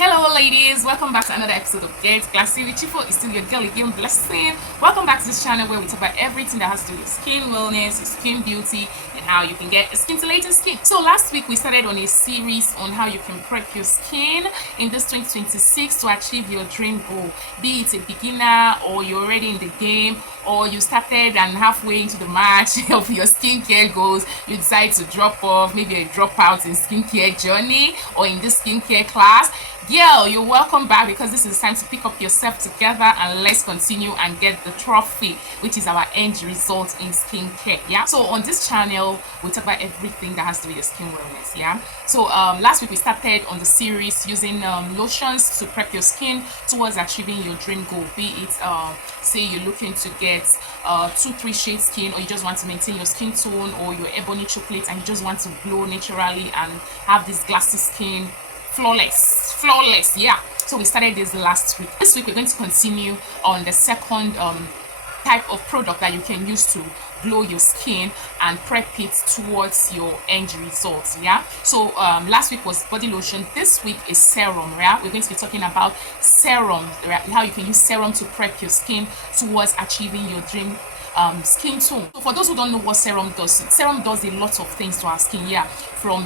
Hello ladies, welcome back to another episode of Get Classy with Chifo. It's still your girl again, Blessing. Welcome back to this channel where we talk about everything that has to do with skin wellness, skin beauty, and how you can get a scintillating skin. So last week we started on a series on how you can prep your skin in this 2026 to achieve your dream goal. Be it a beginner or you're already in the game, or you started and halfway into the match of your skincare goals, you decide to drop off, maybe a dropout in skincare journey or in this skincare class. Girl, you're welcome back because this is time to pick up yourself together and let's continue and get the trophy, which is our end result in skincare. Yeah, so on this channel we talk about everything that has to do with your skin wellness. Yeah, so last week we started on the series using lotions to prep your skin towards achieving your dream goal, be it say you're looking to get 2-3 shade skin, or you just want to maintain your skin tone, or your ebony chocolate and you just want to glow naturally and have this glassy skin, flawless. Yeah, so we started this last week. This week we're going to continue on the second type of product that you can use to glow your skin and prep it towards your end results. Yeah, so last week was body lotion, this week is serum. Yeah, we're going to be talking about serum, right? How you can use serum to prep your skin towards achieving your dream skin tone. So for those who don't know what serum does a lot of things to our skin. Yeah, from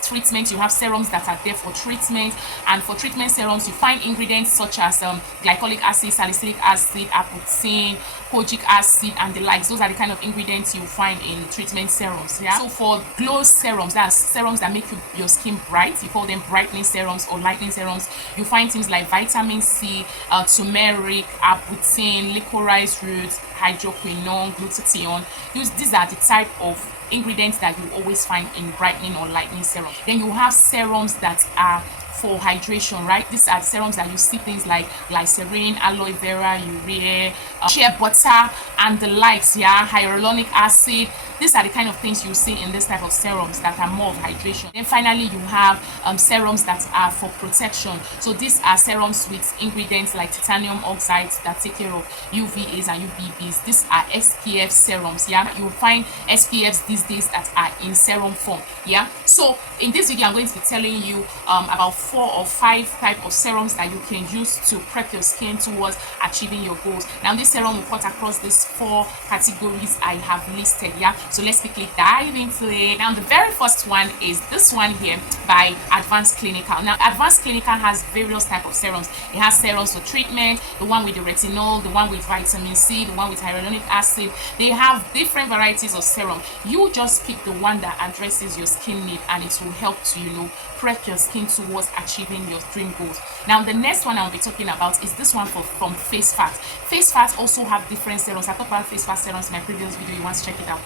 treatment, you have serums that are there for treatment, and for treatment serums you find ingredients such as glycolic acid, salicylic acid, apoptine, kojic acid, and the likes. Those are the kind of ingredients you find in treatment serums. Yeah, so for glow serums, that's serums that make your skin bright, you call them brightening serums or lightening serums. You find things like vitamin C, turmeric, apoptine, licorice roots, hydroquinone, glutathione. These are the type of ingredients that you always find in brightening or lightening serum. Then you have serums that are for hydration, right? These are serums that you see things like glycerin, aloe vera, urea, shea butter, and the likes. Yeah, hyaluronic acid. These are the kind of things you see in this type of serums that are more of hydration. Then finally you have serums that are for protection. So these are serums with ingredients like titanium oxides that take care of UVAs and UVBs. These are SPF serums. Yeah, you'll find SPFs these days that are in serum form. Yeah, so in this video I'm going to be telling you about 4 or 5 type of serums that you can use to prep your skin towards achieving your goals. Now this serum will cut across these 4 categories I have listed. Yeah, so let's quickly dive into it. Now the very first one is this one here by Advanced Clinical. Now Advanced Clinical has various type of serums. It has serums for treatment, the one with the retinol, the one with vitamin C, the one with hyaluronic acid. They have different varieties of serum. You just pick the one that addresses your skin need and it will help to prep your skin towards achieving your dream goals. Now the next one I'll be talking about is this one from Face Fat. Face Fat also have different serums. I talked about Face Fat serums in my previous video. You want to check it out.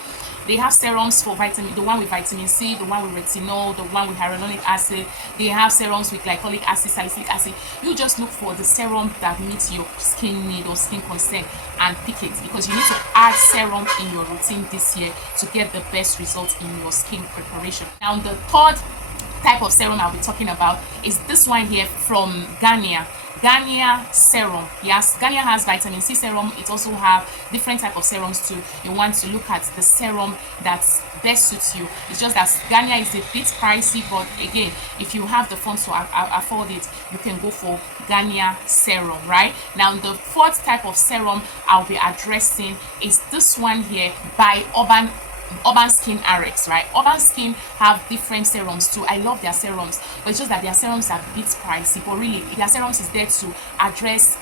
They have serums for the one with vitamin C, the one with retinol, the one with hyaluronic acid. They have serums with glycolic acid, salicylic acid. You just look for the serum that meets your skin need or skin concern and pick it, because you need to add serum in your routine this year to get the best results in your skin preparation. Now the third type of serum I'll be talking about is this one here from Garnier serum. Yes, Garnier has vitamin C serum. It also have different type of serums too. You want to look at the serum that best suits you. It's just that Garnier is a bit pricey, but again, if you have the funds to afford it, you can go for Garnier serum. Right now, the fourth type of serum I'll be addressing is this one here by Urban Skin RX. Right, Urban Skin have different serums too. I love their serums, but it's just that their serums are a bit pricey, but really their serums is there to address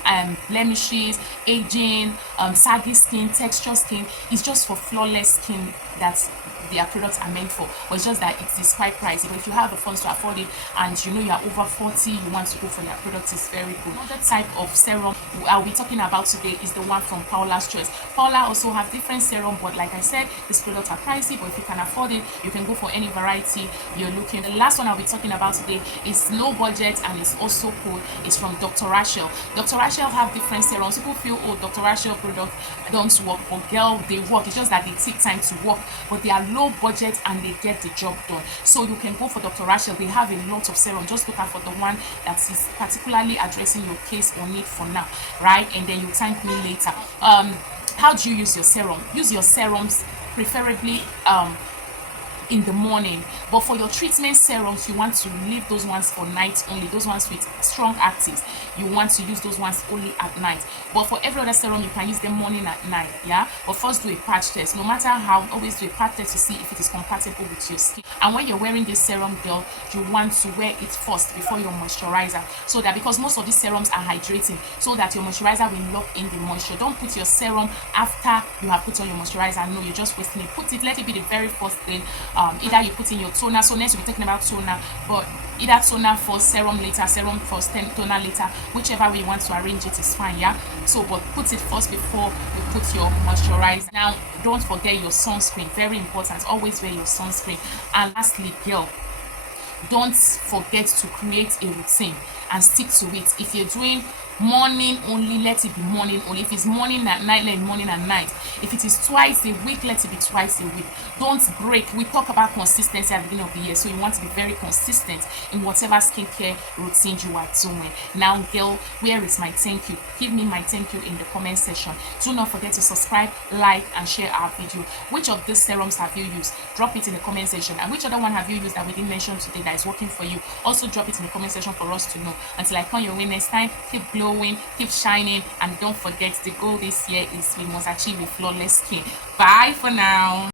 blemishes, aging, saggy skin, texture skin. It's just for flawless skin that their products are meant for, but it's just that it is quite pricey. But if you have the funds to afford it and you are over 40, you want to go for their products, is very good. Another type of serum I'll be talking about today is the one from Paula's Choice. Paula also have different serum, but like I said, these products are pricey, but if you can afford it, you can go for any variety you're looking. The last one I'll be talking about today is low budget and it's also cool. It's from Dr. Rachel. Dr. Rachel have different serums. People feel, oh, Dr. Rachel products don't work, but girl, they work. It's just that they take time to work, but they are low budget and they get the job done. So you can go for Dr. Rachel. They have a lot of serum. Just look out for the one that is particularly addressing your case or need for now, right? And then you thank me later. How do you use your serum? Use your serums preferably in the morning. But for your treatment serums, you want to leave those ones for night only. Those ones with strong actives, you want to use those ones only at night. But for every other serum, you can use them morning and night. Yeah, but first do a patch test. No matter how, always do a patch test to see if it is compatible with your skin. And when you're wearing this serum, girl, you want to wear it first before your moisturizer, so that, because most of these serums are hydrating, so that your moisturizer will lock in the moisture. Don't put your serum after you have put on your moisturizer. No, you're just wasting it. Put it, let it be the very first thing. Either you put in your toner, so next we'll be talking about toner, but either toner first, serum later, serum first, then toner later, whichever way you want to arrange it is fine. Yeah, so but put it first before you put your moisturizer. Now don't forget your sunscreen, very important. Always wear your sunscreen. And lastly, girl, don't forget to create a routine and stick to it. If you're doing morning only, let it be morning only. If it's morning and night, let it morning and night. If it is twice a week, let it be twice a week. Don't break. We talk about consistency at the beginning of the year, so you want to be very consistent in whatever skincare routine you are doing. Now, girl, where is my thank you? Give me my thank you in the comment section. Do not forget to subscribe, like, and share our video. Which of these serums have you used? Drop it in the comment section. And which other one have you used that we didn't mention today that is working for you? Also drop it in the comment section for us to know. Until I come your way next time, keep glowing, keep shining, and don't forget, the goal this year is we must achieve a flawless skin. Bye for now.